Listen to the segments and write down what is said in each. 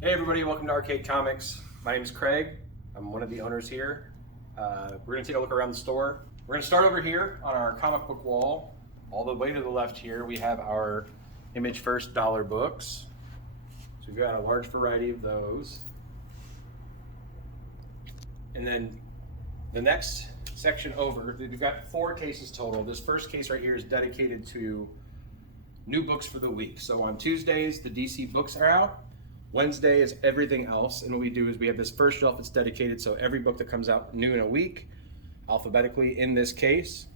Hey everybody, welcome to Rcade Comics. My name is Craig. I'm one of the owners here. We're going to take a look around the store. We're going to start over here on our comic book wall. All the way to the left here, we have our Image First dollar books. So we've got a large variety of those. And then the next section over, we've got 4 cases total. This first case right here is dedicated to new books for the week. So on Tuesdays, the DC books are out. Wednesday is everything else, and what we do is we have this first shelf that's dedicated, so every book that comes out new in a week, alphabetically in this case.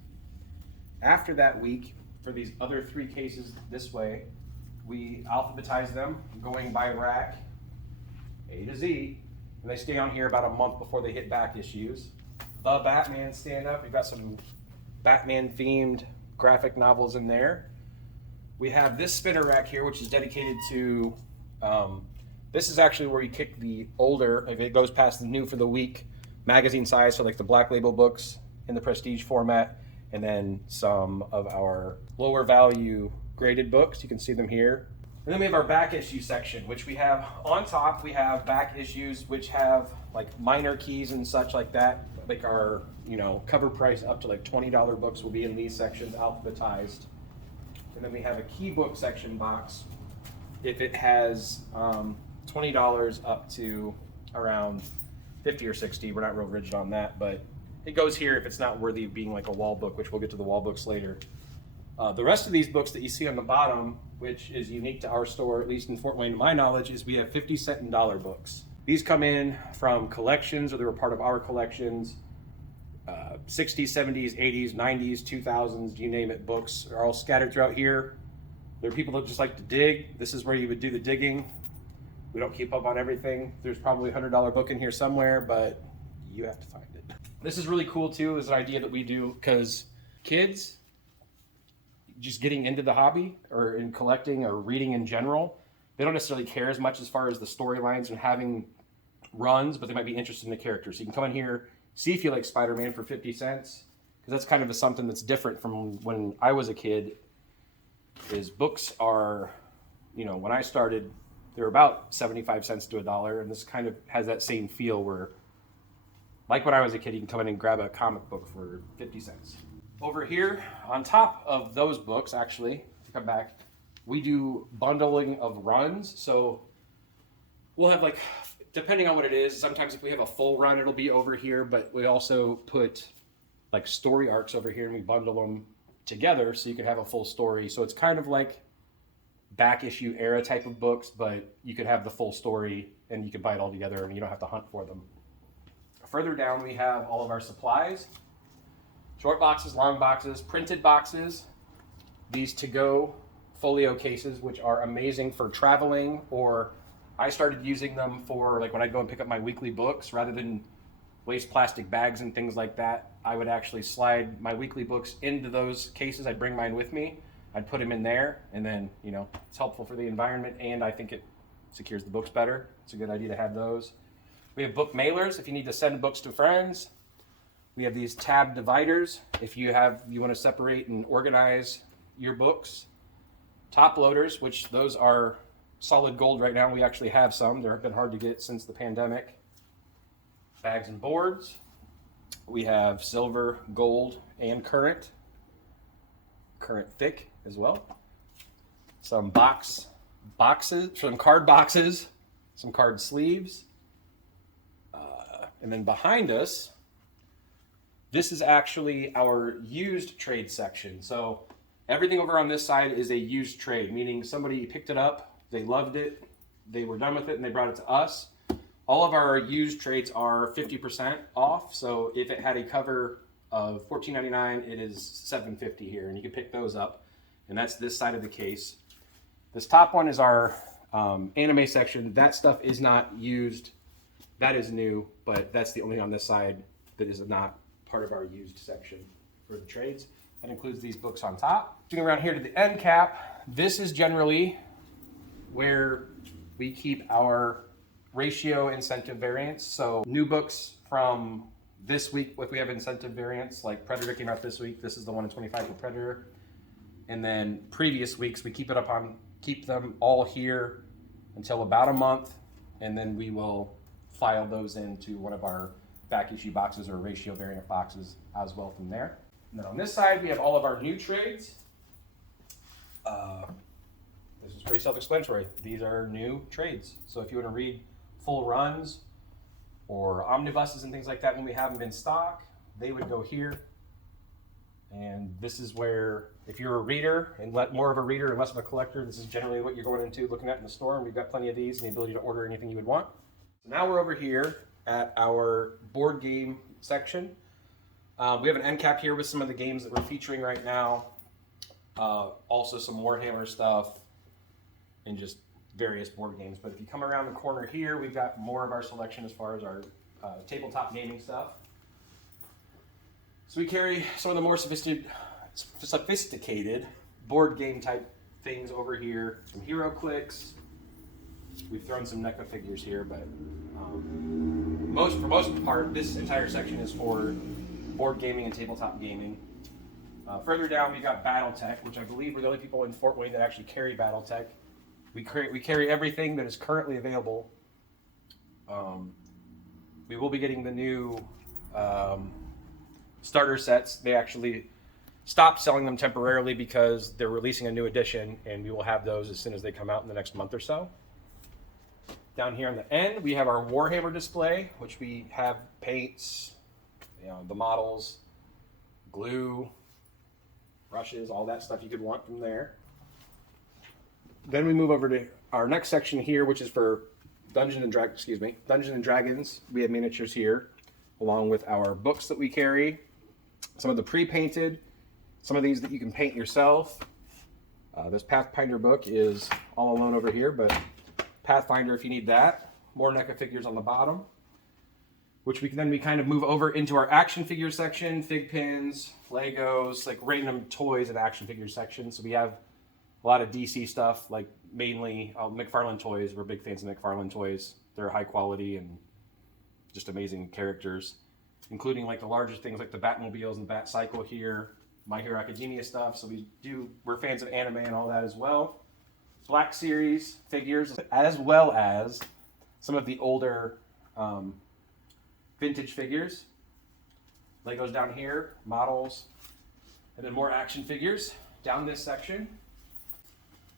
After that week, for these other 3 cases this way, we alphabetize them, going by rack, A to Z, and they stay on here about a month before they hit back issues. The Batman stand up, we've got some Batman-themed graphic novels in there. We have this spinner rack here, which is dedicated to this is actually where you kick the older, if it goes past the new for the week, magazine size, so like the Black Label books in the prestige format, and then some of our lower value graded books. You can see them here. And then we have our back issue section, which we have on top. We have back issues which have like minor keys and such like that. Like our, cover price up to like $20 books will be in these sections, alphabetized. And then we have a key book section box if it has $20 up to around 50 or 60. We're not real rigid on that, but it goes here if it's not worthy of being like a wall book, which we'll get to the wall books later. The rest of these books that you see on the bottom, which is unique to our store, at least in Fort Wayne to my knowledge, is we have 50-cent and dollar books. These come in from collections, or they were part of our collections. 60s, 70s, 80s, 90s, 2000s, you name it, books are all scattered throughout here. There are people that just like to dig. This is where you would do the digging. We don't keep up on everything. There's probably a $100 book in here somewhere, but you have to find it. This is really cool too, is an idea that we do because kids just getting into the hobby or in collecting or reading in general, they don't necessarily care as much as far as the storylines and having runs, but they might be interested in the characters. So you can come in here, see if you like Spider-Man for 50 cents, because that's kind of something that's different from when I was a kid. Is books are, when I started, they were about 75 cents to $1, and this kind of has that same feel where, like when I was a kid, you can come in and grab a comic book for 50 cents. Over here, on top of those books, actually, to come back, we do bundling of runs. So we'll have like, depending on what it is, sometimes if we have a full run, it'll be over here, but we also put like story arcs over here and we bundle them together so you can have a full story. So it's kind of like back issue era type of books, but you could have the full story and you can buy it all together and you don't have to hunt for them. Further down, we have all of our supplies. Short boxes, long boxes, printed boxes, these to-go folio cases, which are amazing for traveling, or I started using them for like when I go and pick up my weekly books, rather than waste plastic bags and things like that. I would actually slide my weekly books into those cases. I'd bring mine with me. I'd put them in there, and then, it's helpful for the environment, and I think it secures the books better. It's a good idea to have those. We have book mailers if you need to send books to friends. We have these tab dividers if you want to separate and organize your books. Top loaders, which those are solid gold right now. We actually have some. They've been hard to get since the pandemic. Bags and boards. We have silver, gold, and current thick as well. Some boxes, some card boxes, some card sleeves. And then behind us, this is actually our used trade section. So everything over on this side is a used trade, meaning somebody picked it up, they loved it, they were done with it, and they brought it to us. All of our used trades are 50% off. So if it had a cover of $14.99, it is $7.50 here, and you can pick those up. And that's this side of the case. This top one is our anime section. That stuff is not used. That is new, but that's the only on this side that is not part of our used section for the trades. That includes these books on top. Moving around here to the end cap, this is generally where we keep our ratio incentive variants. So new books from this week, if we have incentive variants, like Predator came out this week, this is the 1 in 25 for Predator. And then previous weeks, we keep them all here until about a month. and then we will file those into one of our back issue boxes or ratio variant boxes as well from there. And then on this side, we have all of our new trades. This is pretty self-explanatory. These are new trades. So if you want to read full runs or omnibuses and things like that when we have them in stock, they would go here. And this is where, if you're a reader and more of a reader and less of a collector, this is generally what you're going into looking at in the store, and we've got plenty of these and the ability to order anything you would want. So now we're over here at our board game section. We have an end cap here with some of the games that we're featuring right now. Also some Warhammer stuff and just various board games. But if you come around the corner here, we've got more of our selection as far as our tabletop gaming stuff. So we carry some of the more sophisticated board game type things over here. Some Hero Clicks. We've thrown some NECA figures here, but for most part, this entire section is for board gaming and tabletop gaming. Further down, we got BattleTech, which I believe we're the only people in Fort Wayne that actually carry BattleTech. We carry everything that is currently available. We will be getting the new starter sets. They actually stopped selling them temporarily because they're releasing a new edition, and we will have those as soon as they come out in the next month or so. Down here on the end, we have our Warhammer display, which we have paints, the models, glue, brushes, all that stuff you could want from there. Then we move over to our next section here, which is for Dungeons and Dragons. We have miniatures here, along with our books that we carry. Some of the pre-painted, some of these that you can paint yourself. This Pathfinder book is all alone over here, but Pathfinder if you need that. More NECA figures on the bottom, which we kind of move over into our action figure section, fig pins, Legos, like random toys and action figure section. So we have a lot of DC stuff, like mainly McFarlane toys. We're big fans of McFarlane toys. They're high quality and just amazing characters, including like the larger things like the Batmobiles and Bat Cycle here, My Hero Academia stuff. So we're fans of anime and all that as well. Black Series figures, as well as some of the older vintage figures. Legos down here, models, and then more action figures down this section.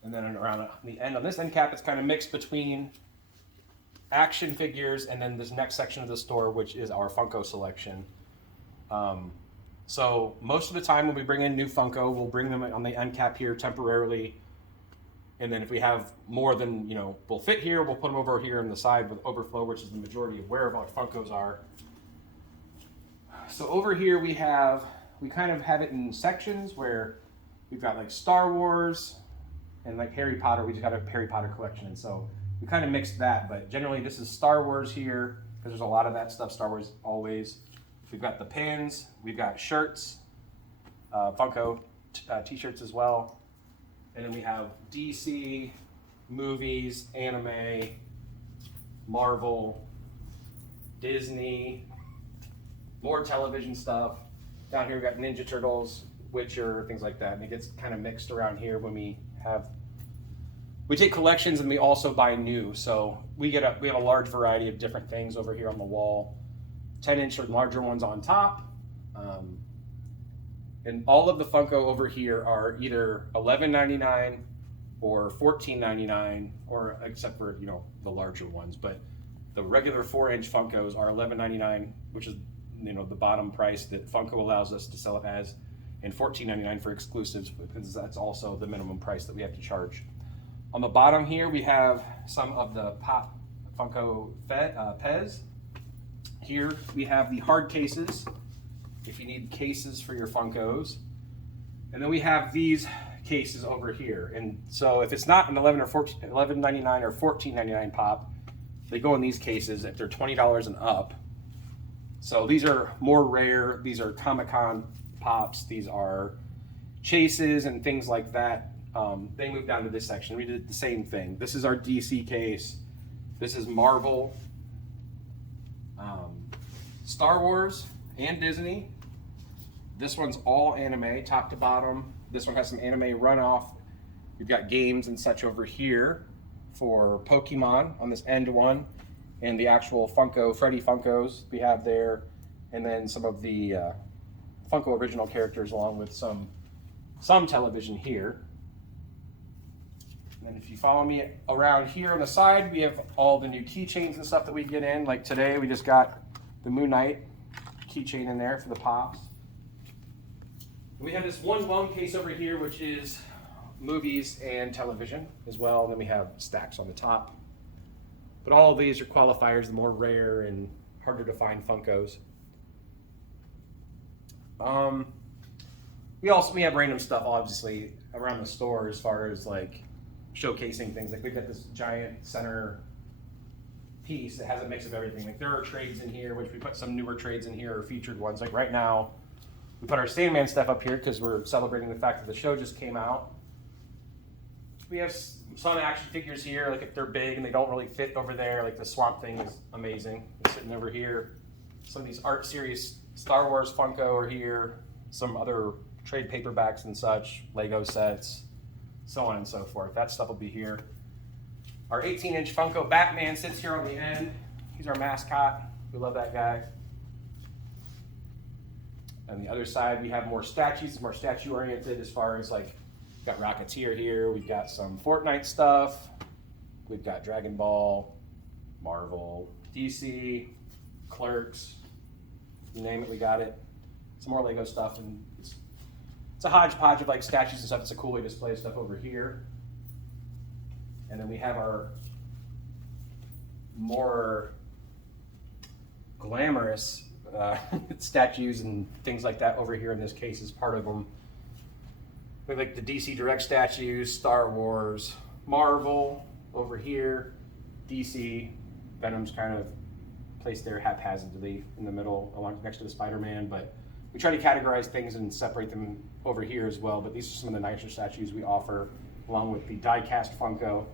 And then around the end, on this end cap, it's kind of mixed between action figures and then this next section of the store, which is our Funko selection. So most of the time when we bring in new Funko, we'll bring them on the end cap here temporarily. And then if we have more than, will fit here, we'll put them over here on the side with overflow, which is the majority of where our Funkos are. So over here we kind of have it in sections where we've got like Star Wars and like Harry Potter. We just got a Harry Potter collection. And so we kind of mixed that, but generally this is Star Wars here because there's a lot of that stuff, Star Wars always. We've got the pins, we've got shirts, Funko t-shirts as well. And then we have DC, movies, anime, Marvel, Disney, more television stuff. Down here we got Ninja Turtles, Witcher, things like that. And it gets kind of mixed around here when we take collections and we also buy new. So we have a large variety of different things over here on the wall. 10-inch or larger ones on top. And all of the Funko over here are either $11.99 or $14.99, or except for the larger ones. But the regular 4-inch Funkos are $11.99, which is the bottom price that Funko allows us to sell it as, and $14.99 for exclusives, because that's also the minimum price that we have to charge. On the bottom here, we have some of the Pop Funko Pez. Here we have the hard cases, if you need cases for your Funkos. And then we have these cases over here. And so if it's not an $11.99 or $14.99 pop, they go in these cases if they're $20 and up. So these are more rare. These are Comic-Con pops. These are chases and things like that. They moved down to this section. We did the same thing. This is our DC case. This is Marvel, Star Wars, and Disney. This one's all anime, top to bottom. This one has some anime runoff. We've got games and such over here for Pokemon on this end one, and the actual Funko, Freddy Funkos we have there, and then some of the Funko original characters along with some television here. And then if you follow me around here on the side, we have all the new keychains and stuff that we get in. Like today, we just got the Moon Knight keychain in there for the pops. We have this one long case over here, which is movies and television as well. And then we have stacks on the top. But all of these are qualifiers, the more rare and harder to find Funkos. We have random stuff, obviously, around the store as far as like showcasing things. Like we've got this giant center piece that has a mix of everything. Like there are trades in here, which we put some newer trades in here or featured ones. Like right now, we put our Sandman stuff up here because we're celebrating the fact that the show just came out. We have some action figures here, like if they're big and they don't really fit over there, like the Swamp Thing is amazing. It's sitting over here. Some of these art series Star Wars Funko are here. Some other trade paperbacks and such, Lego sets, so on and so forth. That stuff will be here. Our 18-inch Funko Batman sits here on the end. He's our mascot. We love that guy. On the other side, we have more statues, more statue-oriented as far as like, we've got Rocketeer here, we've got some Fortnite stuff, we've got Dragon Ball, Marvel, DC, Clerks, you name it, we got it. Some more Lego stuff, and it's a hodgepodge of like statues and stuff. It's a cool way to display stuff over here. And then we have our more glamorous statues and things like that over here in this case as part of them. We have like the DC Direct statues, Star Wars, Marvel over here, DC, Venom's kind of placed there haphazardly in the middle along next to the Spider-Man, but we try to categorize things and separate them over here as well. But these are some of the nicer statues we offer along with the die-cast Funko.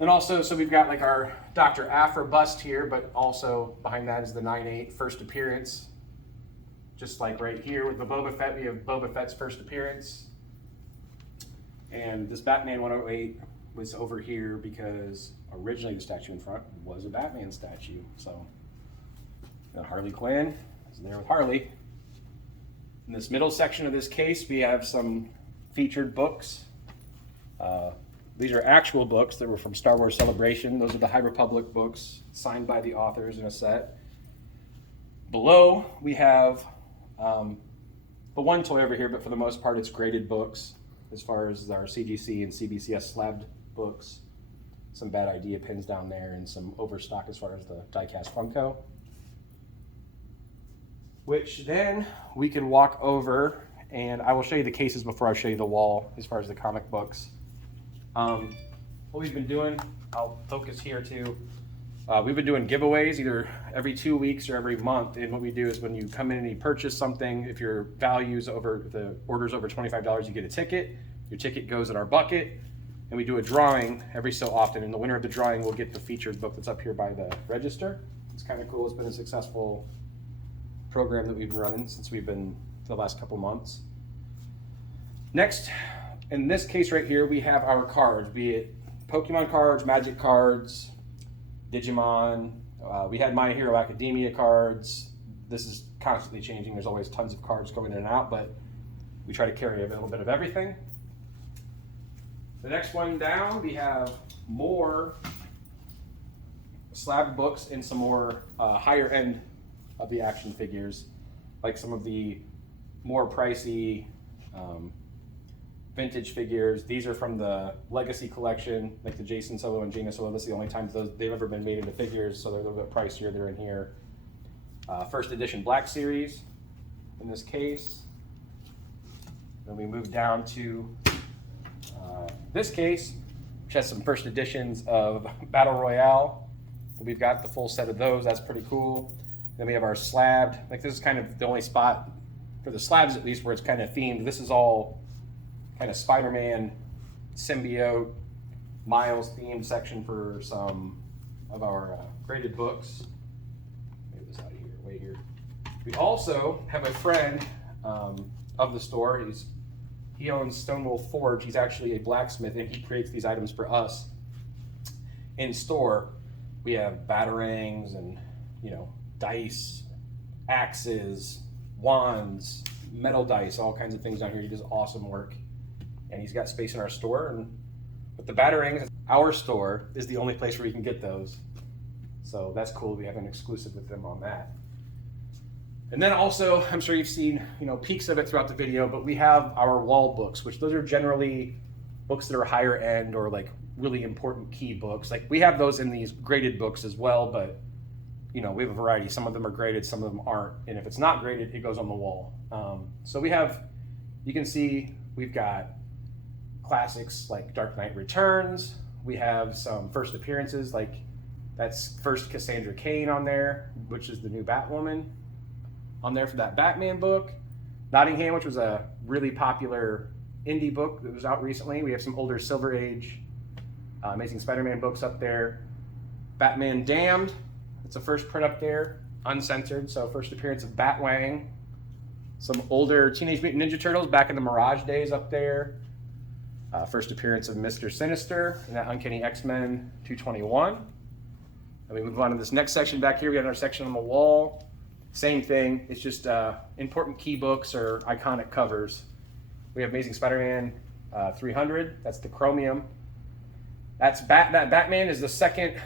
And also, so we've got like our Dr. Aphra bust here, but also behind that is the 9/8 first appearance. Just like right here with the Boba Fett, we have Boba Fett's first appearance. And this Batman 108 was over here because originally the statue in front was a Batman statue. So Harley Quinn is there with Harley. In this middle section of this case, we have some featured books. These are actual books that were from Star Wars Celebration. Those are the High Republic books signed by the authors in a set. Below, we have the one toy over here, but for the most part, it's graded books as far as our CGC and CBCS slabbed books. Some Bad Idea pins down there and some overstock as far as the die-cast Funko. Which then we can walk over, and I will show you the cases before I show you the wall as far as the comic books. What we've been doing, I'll focus here too. We've been doing giveaways either every 2 weeks or every month. And what we do is when you come in and you purchase something, if your value's over, the order's over $25, you get a ticket. Your ticket goes in our bucket, and we do a drawing every so often. And the winner of the drawing will get the featured book that's up here by the register. It's kind of cool. It's been a successful program that we've been running since we've been for the last couple months. Next, in this case right here, we have our cards, be it Pokemon cards, Magic cards, Digimon. We had My Hero Academia cards. This is constantly changing. There's always tons of cards going in and out, but we try to carry a little bit of everything. The next one down, we have more slab books and some more higher end of the action figures, like some of the more pricey vintage figures. These are from the Legacy collection, like the Jason Solo and Jaina Solo. This is the only time they've ever been made into figures, so they're a little bit pricier. They're in here. First edition Black Series in this case. Then we move down to this case, which has some first editions of Battle Royale. So we've got the full set of those. That's pretty cool. Then we have our slabbed. Like this is kind of the only spot for the slabs, at least, where it's kind of themed. This is all kind of Spider-Man, symbiote, Miles themed section for some of our graded books. Get this out of here, way here. We also have a friend of the store. He owns Stonewall Forge. He's actually a blacksmith, and he creates these items for us. in store, we have batarangs and, you know, dice, axes, wands, metal dice, all kinds of things down here. He does awesome work. And he's got space in our store. And with the batarangs, our store is the only place where you can get those. So that's cool. We have an exclusive with them on that. And then also, I'm sure you've seen, you know, peeks of it throughout the video, but we have our wall books, which those are generally books that are higher end or like really important key books. Like we have those in these graded books as well, but you know, we have a variety. Some of them are graded, some of them aren't. And if it's not graded, it goes on the wall. So we have, you can see we've got classics like Dark Knight Returns. We have some first appearances, like that's first Cassandra Cain on there, which is the new Batwoman on there for that Batman book. Nottingham, which was a really popular indie book that was out recently. We have some older Silver Age Amazing Spider-Man books up there. Batman Damned, it's a first print up there, uncensored, so first appearance of Batwang. Some older Teenage Mutant Ninja Turtles back in the Mirage days up there. First appearance of Mr. Sinister in that Uncanny X-Men 221. And we move on to this next section back here. We have our section on the wall. Same thing, it's just important key books or iconic covers. We have Amazing Spider-Man 300, that's the Chromium. That Batman is the second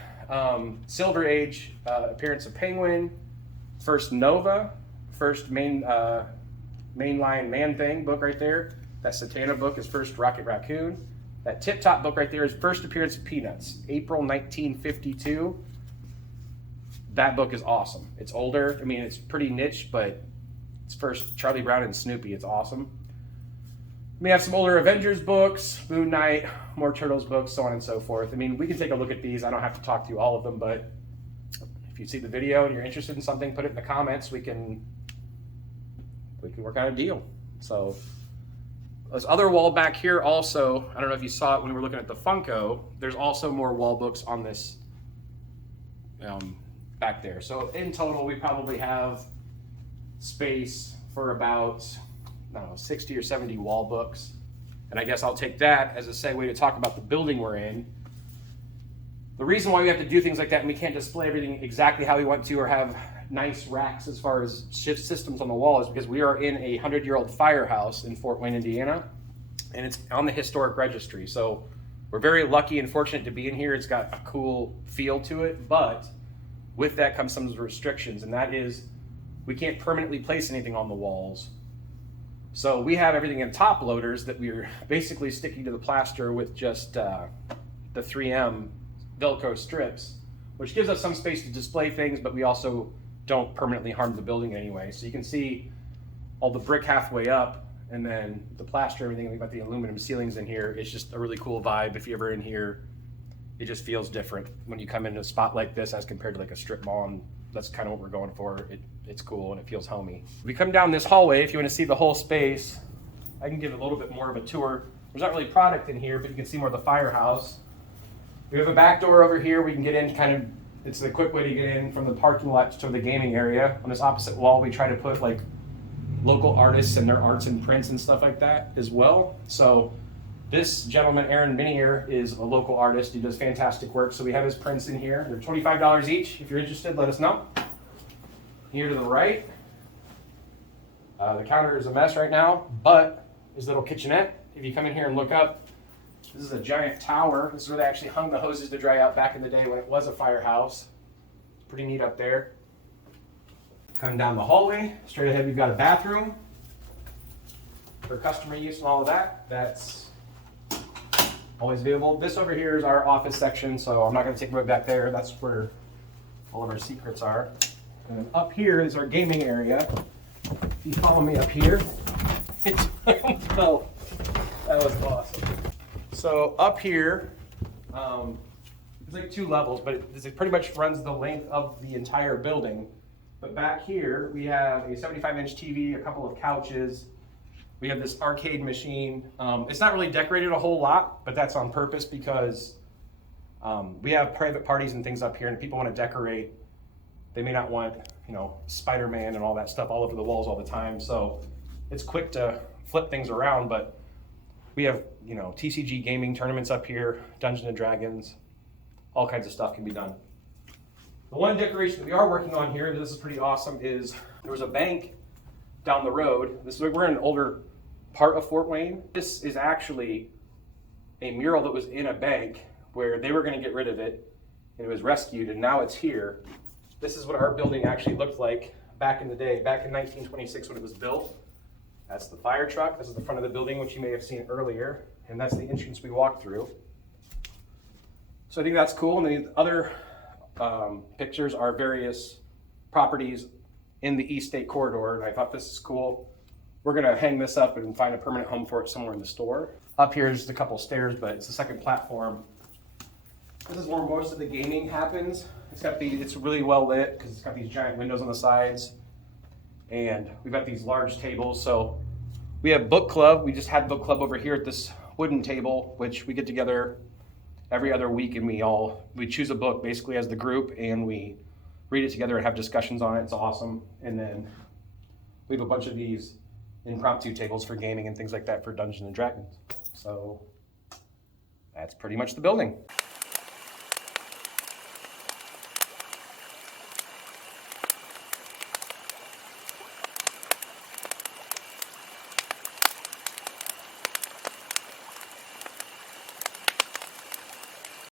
Silver Age appearance of Penguin, first Nova, first mainline Man-Thing book right there. That Satana book is first Rocket Raccoon. That Tip Top book right there is first appearance of Peanuts, April 1952. That book is awesome. It's older. I mean, it's pretty niche, but it's first Charlie Brown and Snoopy. It's awesome. We have some older Avengers books, Moon Knight, more Turtles books, so on and so forth. I mean, we can take a look at these. I don't have to talk through all of them, but if you see the video and you're interested in something, put it in the comments. We can work out a deal. So this other wall back here also, I don't know if you saw it when we were looking at the Funko, there's also more wall books on this back there. So in total, we probably have space for about, I don't know, 60 or 70 wall books. And I guess I'll take that as a segue to talk about the building we're in. The reason why we have to do things like that and we can't display everything exactly how we want to or have nice racks as far as shift systems on the wall is because we are in a 100-year-old firehouse in Fort Wayne, Indiana, and it's on the historic registry. So we're very lucky and fortunate to be in here. It's got a cool feel to it, but with that comes some restrictions, and that is we can't permanently place anything on the walls. So we have everything in top loaders that we're basically sticking to the plaster with just the 3M Velcro strips, which gives us some space to display things, but we also don't permanently harm the building anyway. So you can see all the brick halfway up, and then the plaster, everything. We've got the aluminum ceilings in here. It's just a really cool vibe. If you're ever in here, it just feels different when you come into a spot like this as compared to like a strip mall, and that's kind of what we're going for. It's cool and it feels homey. We come down this hallway. If you want to see the whole space, I can give a little bit more of a tour. There's not really product in here, but you can see more of the firehouse. We have a back door over here. We can get in kind of, it's the quick way to get in from the parking lot to the gaming area. On this opposite wall, we try to put like local artists and their arts and prints and stuff like that as well. So this gentleman, Aaron Minier, is a local artist. He does fantastic work. So we have his prints in here. They're $25 each. If you're interested, let us know. Here to the right, the counter is a mess right now, but his little kitchenette, if you come in here and look up, this is a giant tower. This is where they actually hung the hoses to dry out back in the day when it was a firehouse. Pretty neat up there. Come down the hallway, straight ahead we've got a bathroom for customer use and all of that. That's always available. This over here is our office section, so I'm not going to take my way back there. That's where all of our secrets are. And then up here is our gaming area. If you follow me up here, oh, that was awesome. So up here, there's like 2 levels, but it pretty much runs the length of the entire building. But back here, we have a 75-inch TV, a couple of couches. We have this arcade machine. It's not really decorated a whole lot, but that's on purpose because we have private parties and things up here, and if people want to decorate, they may not want, you know, Spider-Man and all that stuff all over the walls all the time. So it's quick to flip things around, but we have, you know, TCG gaming tournaments up here, Dungeons and Dragons. all kinds of stuff can be done. The one decoration that we are working on here, and this is pretty awesome, is there was a bank down the road. We're in an older part of Fort Wayne. This is actually a mural that was in a bank where they were going to get rid of it, and it was rescued, and now it's here. This is what our building actually looked like back in the day, back in 1926 when it was built. That's the fire truck. This is the front of the building, which you may have seen earlier, and that's the entrance we walked through. So I think that's cool. And the other pictures are various properties in the East State Corridor, and I thought this is cool. We're gonna hang this up and find a permanent home for it somewhere in the store. Up here is just a couple stairs, but it's the second platform. This is where most of the gaming happens. It's really well lit because it's got these giant windows on the sides, and we've got these large tables. So we have book club. We just had book club over here at this wooden table, which we get together every other week, and we choose a book basically as the group, and we read it together and have discussions on it. It's awesome. And then we have a bunch of these impromptu tables for gaming and things like that for Dungeons and Dragons. So that's pretty much the building.